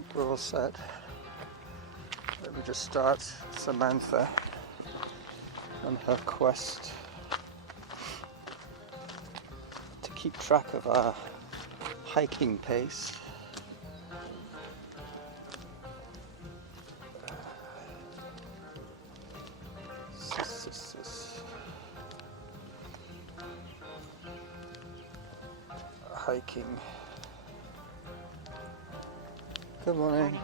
think we're all set. Let me just start Samantha on her quest to keep track of our hiking pace. Hiking. Good morning.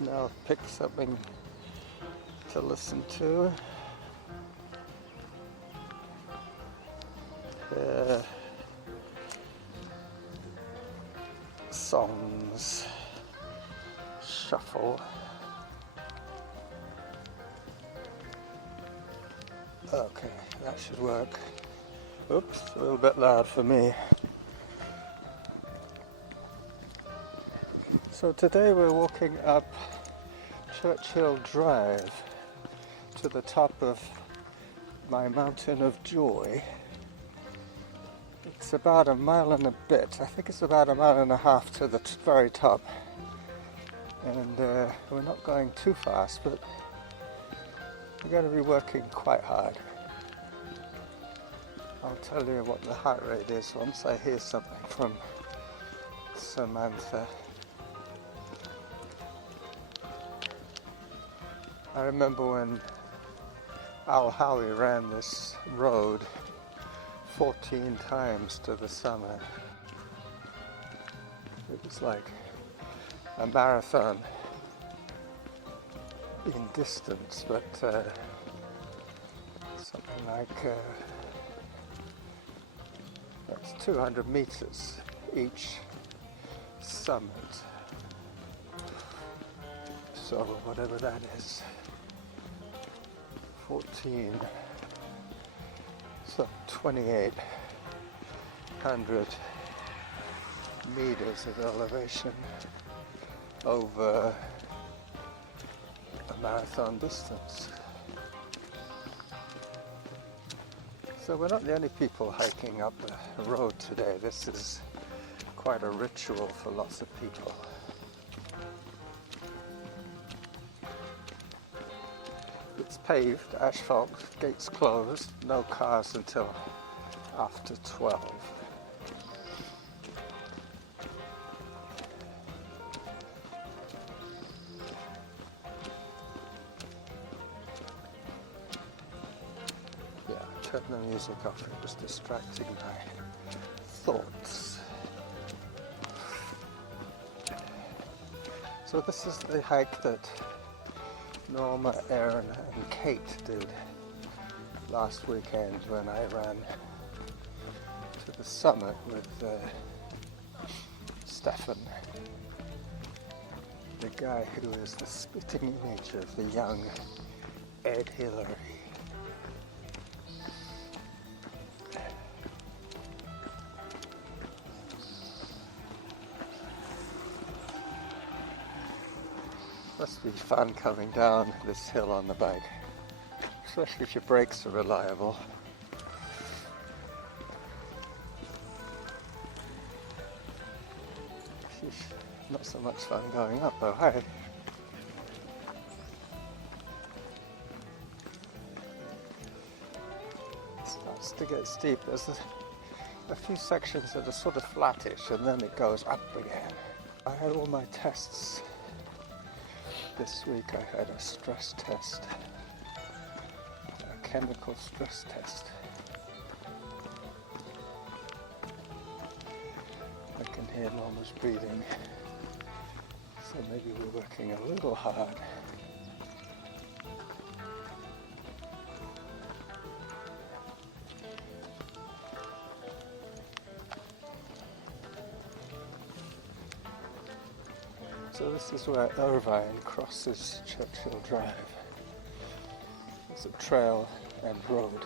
Now pick something to listen to. Songs. Shuffle. Okay, that should work. Oops, a little bit loud for me. So today we're walking up Churchill Drive to the top of my mountain of joy. It's about a mile and a bit. I think it's about a mile and a half to the very top. And we're not going too fast, but we're going to be working quite hard. I'll tell you what the heart rate is once I hear something from Samantha. I remember when Al Howie ran this road 14 times to the summit. It was like a marathon in distance, but something like that's 200 meters each summit. So whatever that is, 14, so 2,800 meters of elevation over a marathon distance. So we're not the only people hiking up the road today. This is quite a ritual for lots of people. It's paved, asphalt, gates closed, no cars until after 12. Turn the music off, it was distracting my thoughts. So this is the hike that Norma, Aaron and Kate did last weekend when I ran to the summit with Stefan, the guy who is the spitting image of the young Ed Hillary. Must be fun coming down this hill on the bike, especially if your brakes are reliable. Sheesh, not so much fun going up though, hey? It starts to get steep. There's a few sections that are sort of flattish and then it goes up again. I had all my tests. This week I had a stress test, a chemical stress test. I can hear Norma's breathing, so maybe we're working a little hard. So this is where Irvine crosses Churchill Drive. There's a trail and road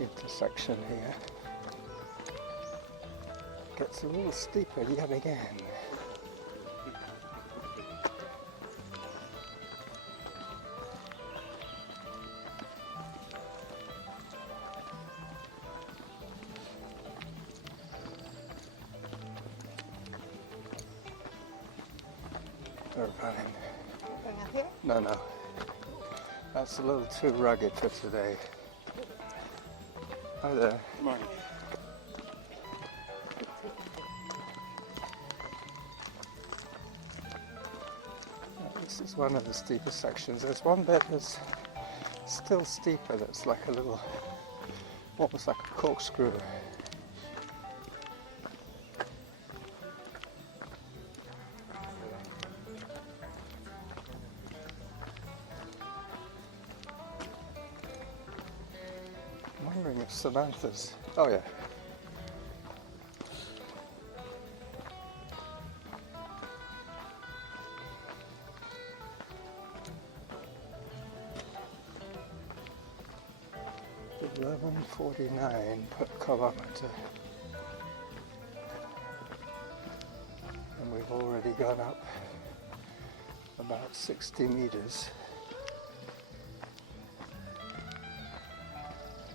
intersection here. Gets a little steeper yet again. fine. Going up here? No, no. That's a little too rugged for today. Hi there. Good morning. This is one of the steeper sections. There's one bit that's still steeper that's like a little, almost like a corkscrew. I'm wondering if Samantha's, oh yeah. $11.49 per kilometer, and we've already gone up about 60 meters.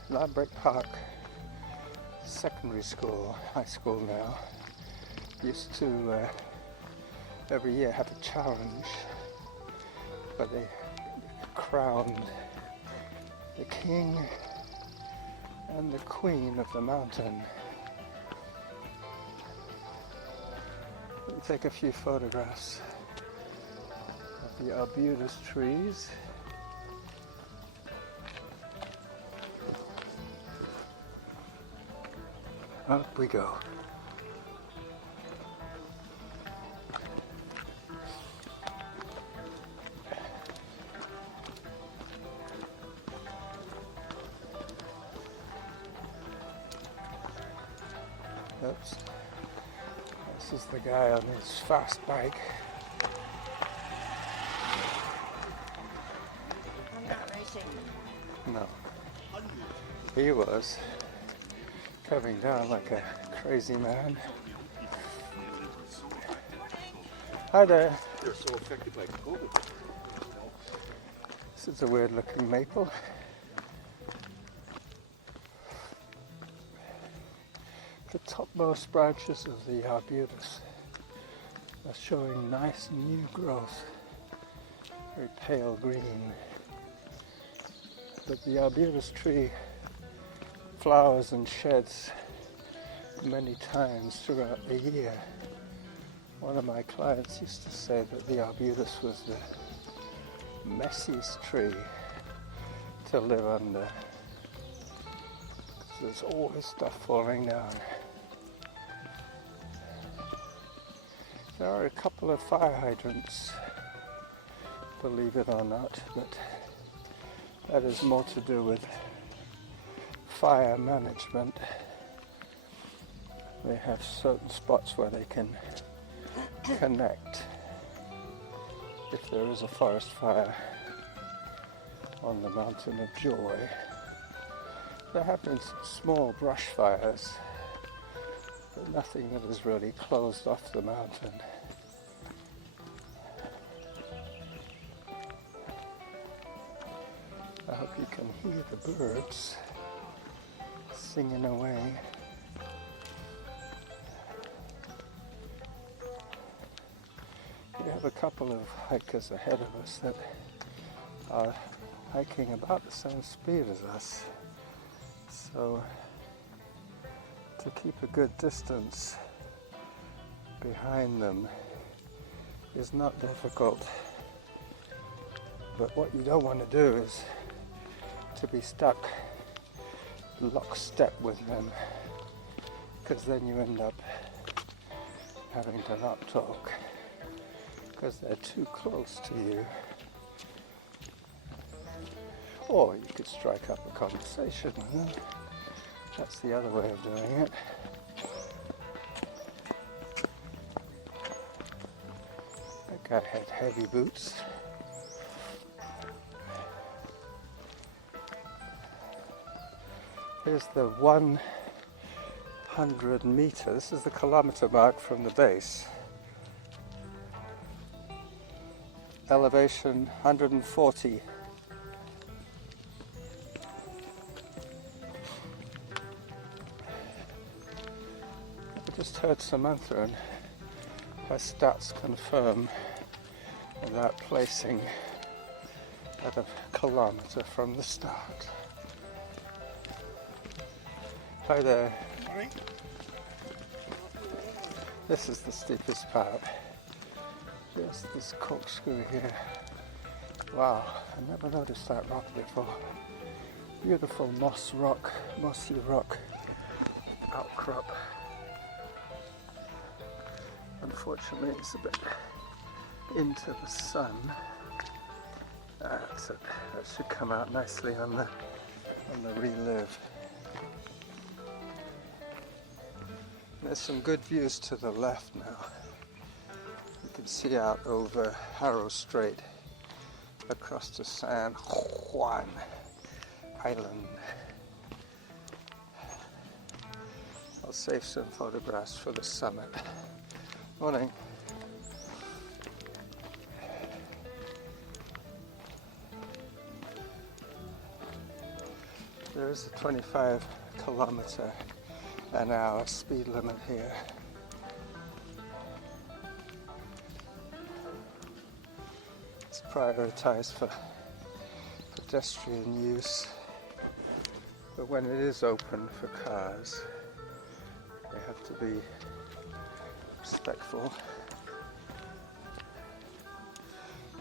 Lambrick Park Secondary School, high school now, used to every year have a challenge where they crowned the king and the queen of the mountain. Let me take a few photographs of the arbutus trees. Up we go. Oops. This is the guy on his fast bike. I'm not racing. No. He was coming down like a crazy man. Hi there. They're so affected by COVID. This is a weird looking maple. The topmost branches of the arbutus are showing nice new growth, very pale green. But the arbutus tree flowers and sheds many times throughout the year. One of my clients used to say that the arbutus was the messiest tree to live under. There's always stuff falling down. There are a couple of fire hydrants, believe it or not, but that is more to do with fire management. They have certain spots where they can connect if there is a forest fire on the Mountain of Joy. There have been some small brush fires, but nothing that has really closed off the mountain. I hope you can hear the birds singing away. We have a couple of hikers ahead of us that are hiking about the same speed as us. So to keep a good distance behind them is not difficult. But what you don't want to do is to be stuck lockstep with them, because then you end up having to not talk because they're too close to you. Or you could strike up a conversation with them. That's the other way of doing it. That guy had heavy boots. Here's the 100 meter. This is the kilometer mark from the base. Elevation 140. I just heard Samantha, and her stats confirm without placing at a kilometre from the start. Hi there. Morning. This is the steepest part. There's this corkscrew here. Wow, I never noticed that rock before. Beautiful mossy rock outcrop. Unfortunately, it's a bit into the sun. That's it. That should come out nicely on the relive. There's some good views to the left now. You can see out over Harrow Strait across to San Juan Island. I'll save some photographs for the summit. Morning. There is a 25 kilometre an hour speed limit here. It's prioritised for pedestrian use, but when it is open for cars, they have to be respectful.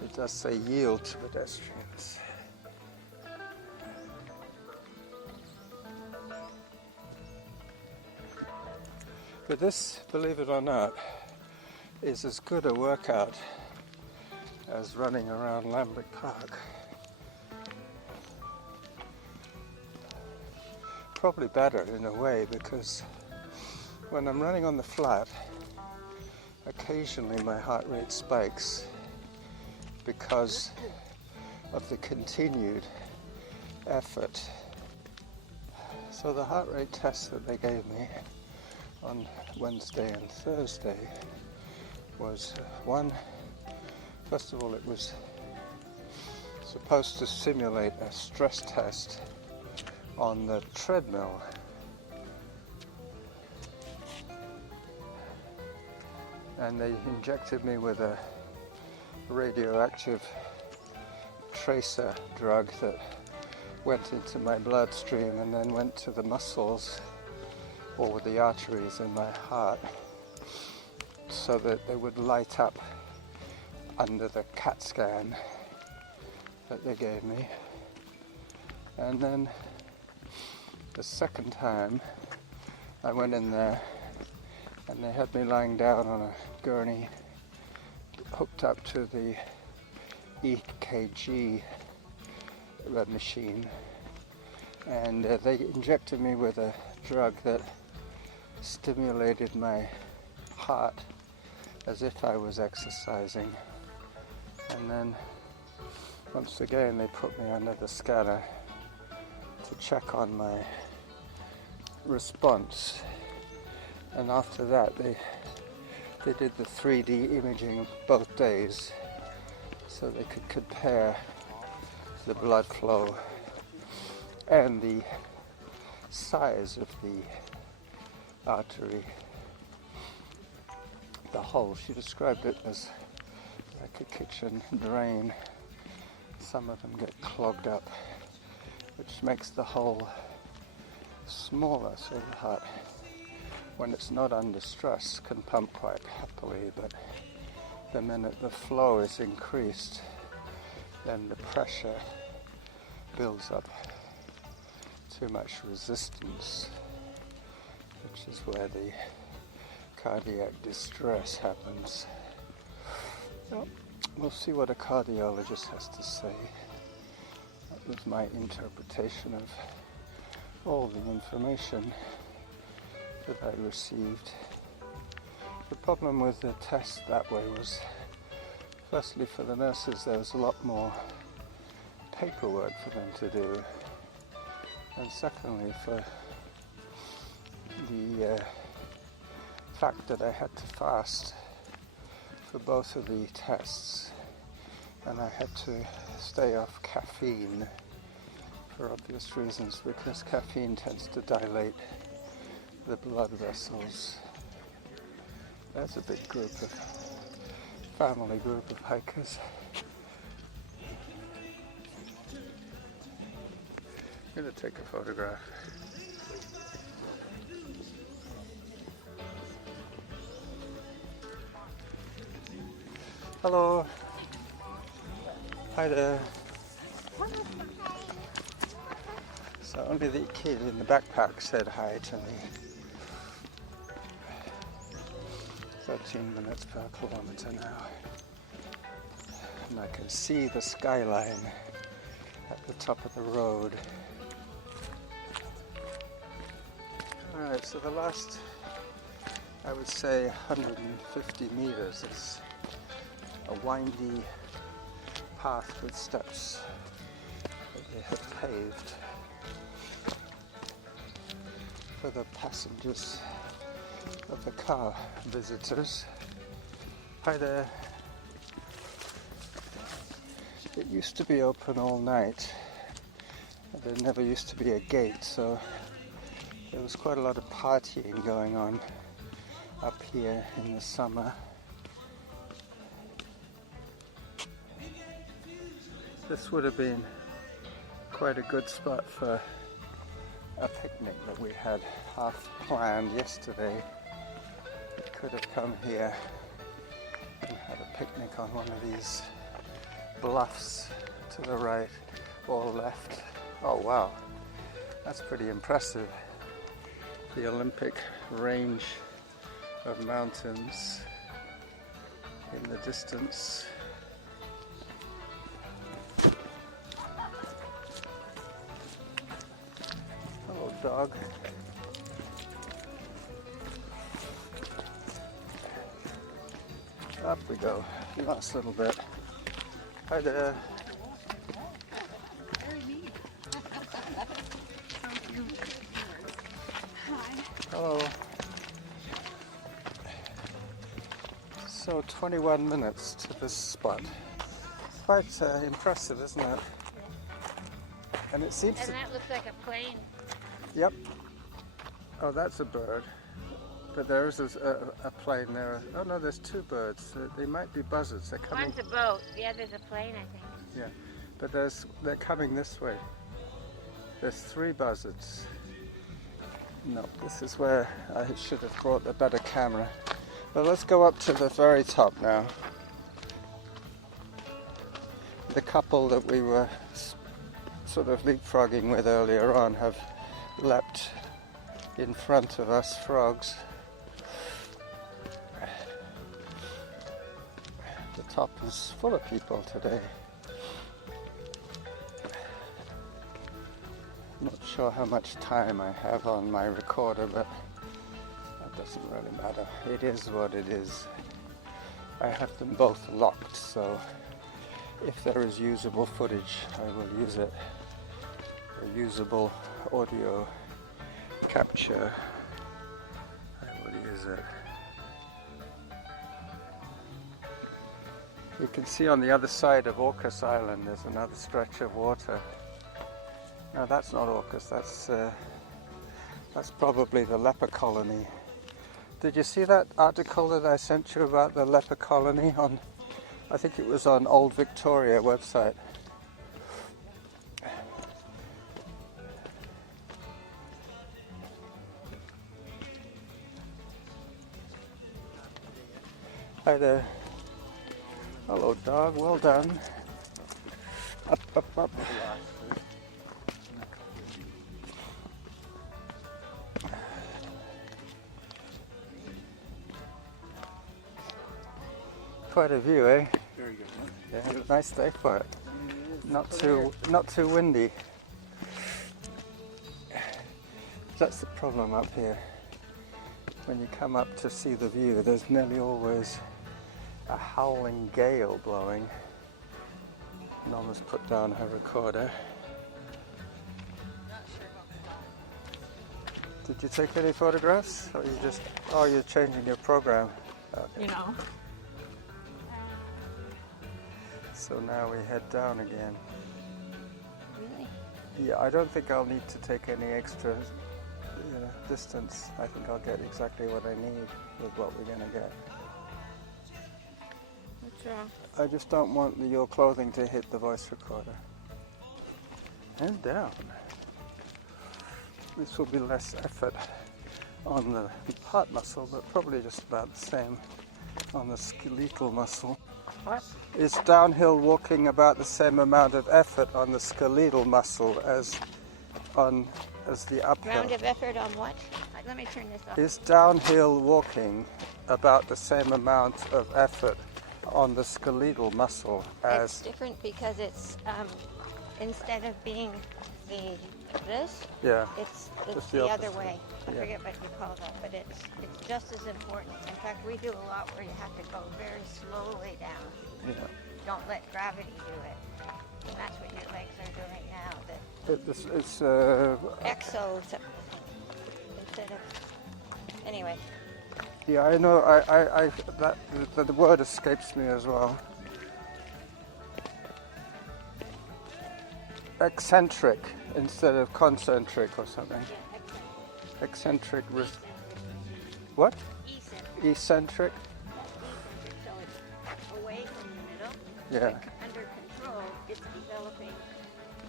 It does say yield to pedestrians. But this, believe it or not, is as good a workout as running around Lambert Park. Probably better in a way, because when I'm running on the flat, occasionally my heart rate spikes because of the continued effort. So the heart rate test that they gave me on Wednesday and Thursday was first of all, it was supposed to simulate a stress test on the treadmill. And they injected me with a radioactive tracer drug that went into my bloodstream and then went to the muscles or the arteries in my heart, so that they would light up under the CAT scan that they gave me. And then the second time I went in there and they had me lying down on a gurney hooked up to the EKG machine, and they injected me with a drug that stimulated my heart as if I was exercising. And then once again they put me under the scanner to check on my response. And after that they did the 3D imaging both days so they could compare the blood flow and the size of the artery, the hole. She described it as like a kitchen drain. Some of them get clogged up, which makes the hole smaller, so the heart, when it's not under stress, can pump quite happily, but the minute the flow is increased, then the pressure builds up too much resistance, which is where the cardiac distress happens. Well, we'll see what a cardiologist has to say. That was my interpretation of all the information that I received. The problem with the test that way was, firstly, for the nurses there was a lot more paperwork for them to do, and secondly for the fact that I had to fast for both of the tests, and I had to stay off caffeine for obvious reasons, because caffeine tends to dilate the blood vessels. There's a big group of family group of hikers. I'm going to take a photograph. Hello. Hi there. So only the kid in the backpack said hi to me. 13 minutes per kilometer now. And I can see the skyline at the top of the road. Alright, so the last, I would say 150 meters is a windy path with steps that they have paved for the passengers of the car visitors. Hi there. It used to be open all night. There never used to be a gate, so there was quite a lot of partying going on up here in the summer. This would have been quite a good spot for a picnic that we had half planned yesterday. We could have come here and had a picnic on one of these bluffs to the right or left. Oh wow, that's pretty impressive. The Olympic range of mountains in the distance. Hello, dog. Up we go. Last little bit. Hi there. Hello. So 21 minutes to this spot. Quite impressive, isn't it? And it seems And to... that looks like a plane. Yep. Oh, that's a bird. But there is a plane there. Oh no, there's two birds. They might be buzzards. They're coming. One's a boat, the other's a plane, I think. Yeah, but they're coming this way. There's three buzzards. No, this is where I should have brought a better camera. But let's go up to the very top now. The couple that we were sort of leapfrogging with earlier on have leapt in front of us frogs. The top is full of people today. Not sure how much time I have on my recorder, but that doesn't really matter. It is what it is. I have them both locked, so if there is usable footage, I will use it. A usable audio capture, I will use it. You can see on the other side of Orcas Island there's another stretch of water. No, that's not Orcas, that's probably the leper colony. Did you see that article that I sent you about the leper colony on, I think it was on Old Victoria website? Hi there. Hello, dog. Well done. Up, up, up. Quite a view, eh? Very good. Yeah, nice day for it. Not too windy. That's the problem up here. When you come up to see the view, there's nearly always a howling gale blowing. Norma's put down her recorder. Did you take any photographs? Or you just, oh, you're changing your program. Okay. You know. So now we head down again. Really? Yeah, I don't think I'll need to take any extra distance. I think I'll get exactly what I need with what we're going to get. Let's What's wrong? I just don't want your clothing to hit the voice recorder. And down. This will be less effort on the heart muscle, but probably just about the same on the skeletal muscle. What? Is downhill walking about the same amount of effort on the skeletal muscle as the uphill? Round of effort on what? Let me turn this off. Is downhill walking about the same amount of effort on the skeletal muscle It's as... different because it's instead of being this, Yeah. it's Just the the other opposite. way. I Yeah. forget what you call that, but it's just as important. In fact, we do a lot where you have to go very slowly down. Yeah. Don't let gravity do it. And that's what your legs are doing now. It's Exo instead of anyway. yeah, I know. I that the word escapes me as well. Eccentric instead of concentric or something. Yeah, Eccentric. What? eccentric. Eccentric. So it's away from the middle. Yeah. Under control, it's developing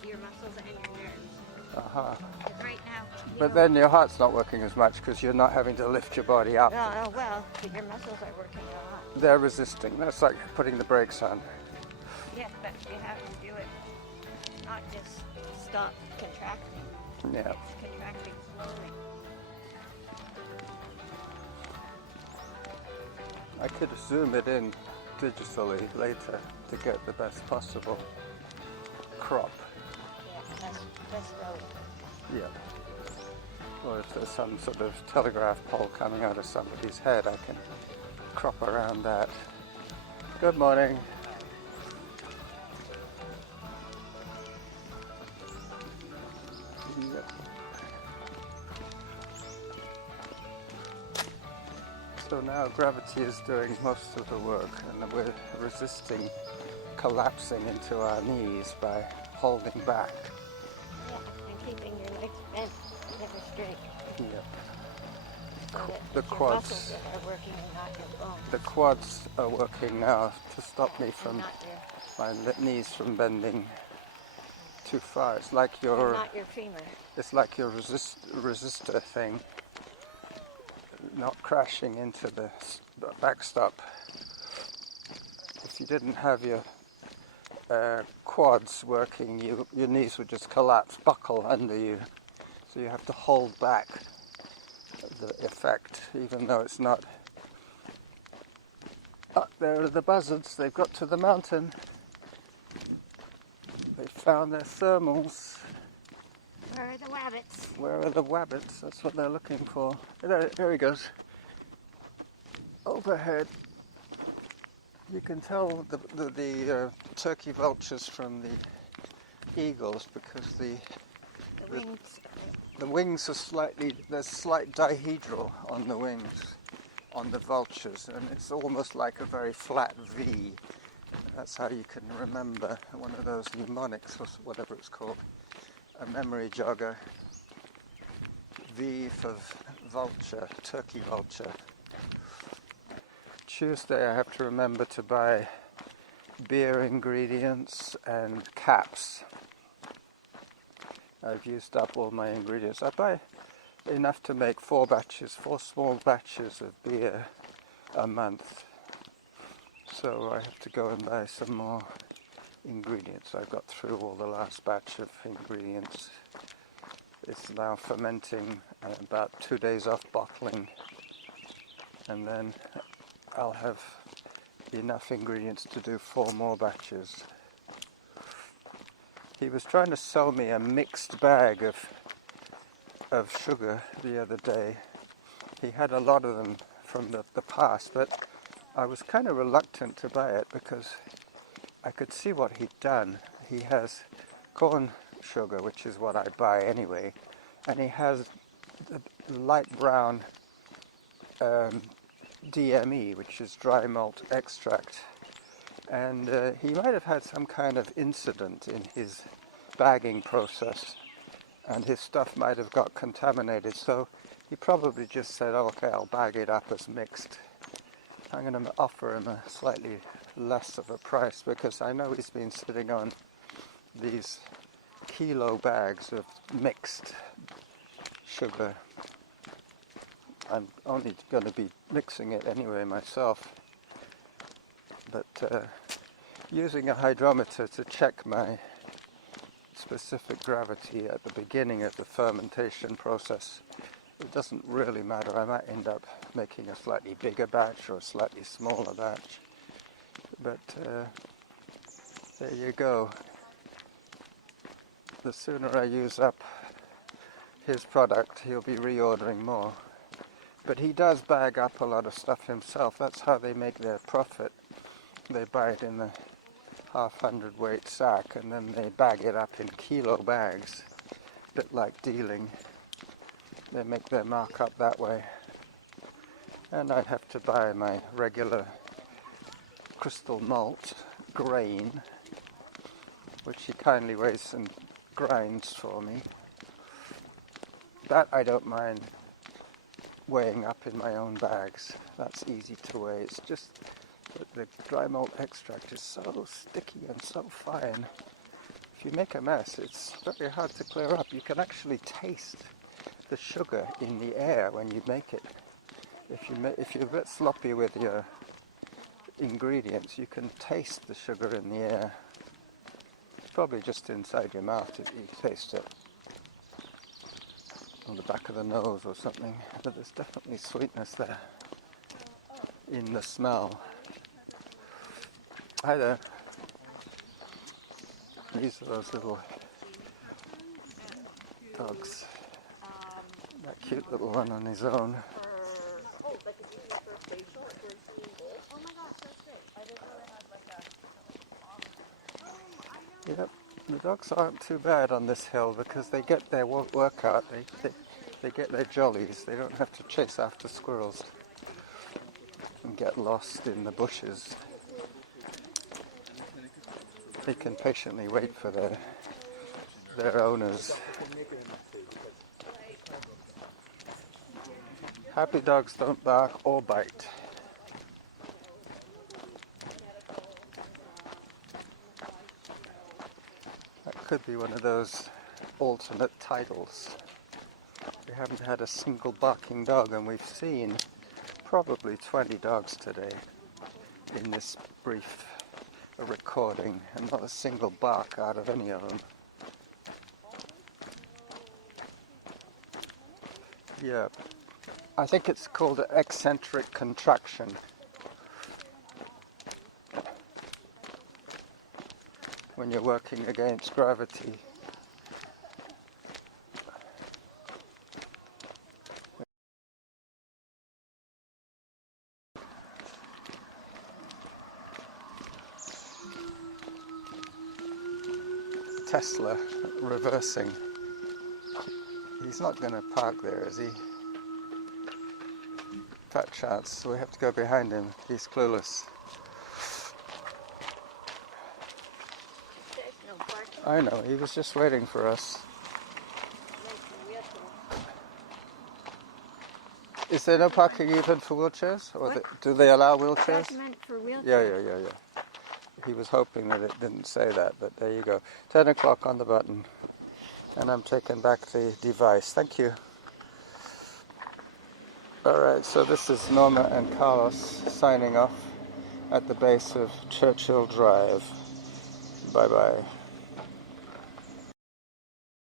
your muscles and your nerves. Uh-huh. Because right now, But then your heart's not working as much because you're not having to lift your body up. oh well, but your muscles are working a lot. They're resisting. That's like putting the brakes on. Yes, but you have to do it, not just stop contracting. Yeah. It's contracting slowly. I could zoom it in digitally later to get the best possible crop. Yeah, that's road. Yeah. Or if there's some sort of telegraph pole coming out of somebody's head, I can crop around that. Good morning. Yep. So now gravity is doing most of the work, and we're resisting collapsing into our knees by holding back. Yeah, and keeping your legs bent, never straight. Yep. So that The it's your quads. muscles that are working and not your bones. The quads are working now to stop me And from not your, my knees from bending too far. It's like and your not your femur. resistor thing not crashing into the backstop. If you didn't have your quads working, your knees would just collapse, buckle under you. So you have to hold back the effect, even though it's not. There are the buzzards. They've got to the mountain. They found their thermals. Where are the wabbits? Where are the wabbits? That's what they're looking for. There he goes. Overhead. You can tell the turkey vultures from the eagles because The wings. the wings are there's slight dihedral on the wings, on the vultures, and it's almost like a very flat V. That's how you can remember one of those mnemonics or whatever it's called. A memory jogger. V for vulture, turkey vulture. Tuesday I have to remember to buy beer ingredients and caps. I've used up all my ingredients. I buy enough to make 4 small batches of beer a month. So I have to go and buy some more ingredients. I got through all the last batch of ingredients. It's now fermenting, about 2 days off bottling, and then I'll have enough ingredients to do 4 more batches. He was trying to sell me a mixed bag of sugar the other day. He had a lot of them from the past, but I was kind of reluctant to buy it because I could see what he'd done. He has corn sugar, which is what I buy anyway, and he has the light brown DME, which is dry malt extract. And he might have had some kind of incident in his bagging process, and his stuff might have got contaminated, so he probably just said, oh, okay, I'll bag it up as mixed. I'm going to offer him a slightly less of a price because I know he's been sitting on these kilo bags of mixed sugar. I'm only going to be mixing it anyway myself, but using a hydrometer to check my specific gravity at the beginning of the fermentation process, it doesn't really matter. I might end up making a slightly bigger batch or a slightly smaller batch, but there you go. The sooner I use up his product, he'll be reordering more. But he does bag up a lot of stuff himself. That's how they make their profit. They buy it in the half hundredweight sack and then they bag it up in kilo bags. A bit like dealing. They make their markup that way. And I have to buy my regular crystal malt grain, which he kindly weighs and grinds for me. That I don't mind weighing up in my own bags. That's easy to weigh. It's just that the dry malt extract is so sticky and so fine. If you make a mess, it's very hard to clear up. You can actually taste the sugar in the air when you make it. If you're a bit sloppy with your ingredients, you can taste the sugar in the air. It's probably just inside your mouth if you taste it. On the back of the nose or something, but there's definitely sweetness there in the smell. Hi there. These are those little dogs. That cute little one on his own. Yep. The dogs aren't too bad on this hill because they get their workout, they get their jollies, they don't have to chase after squirrels and get lost in the bushes. They can patiently wait for their owners. Happy dogs don't bark or bite. Could be one of those alternate titles. We haven't had a single barking dog, and we've seen probably 20 dogs today in this brief recording, and not a single bark out of any of them. Yeah, I think it's called eccentric contraction. When you're working against gravity. Tesla reversing. He's not going to park there, is he? Fat chance, so we have to go behind him. He's clueless. I know, he was just waiting for us. Is there no parking even for wheelchairs? Or do they allow wheelchairs? That's meant for wheelchairs. Yeah. He was hoping that it didn't say that, but there you go. 10 o'clock on the button. And I'm taking back the device. Thank you. Alright, so this is Norma and Carlos signing off at the base of Churchill Drive. Bye-bye.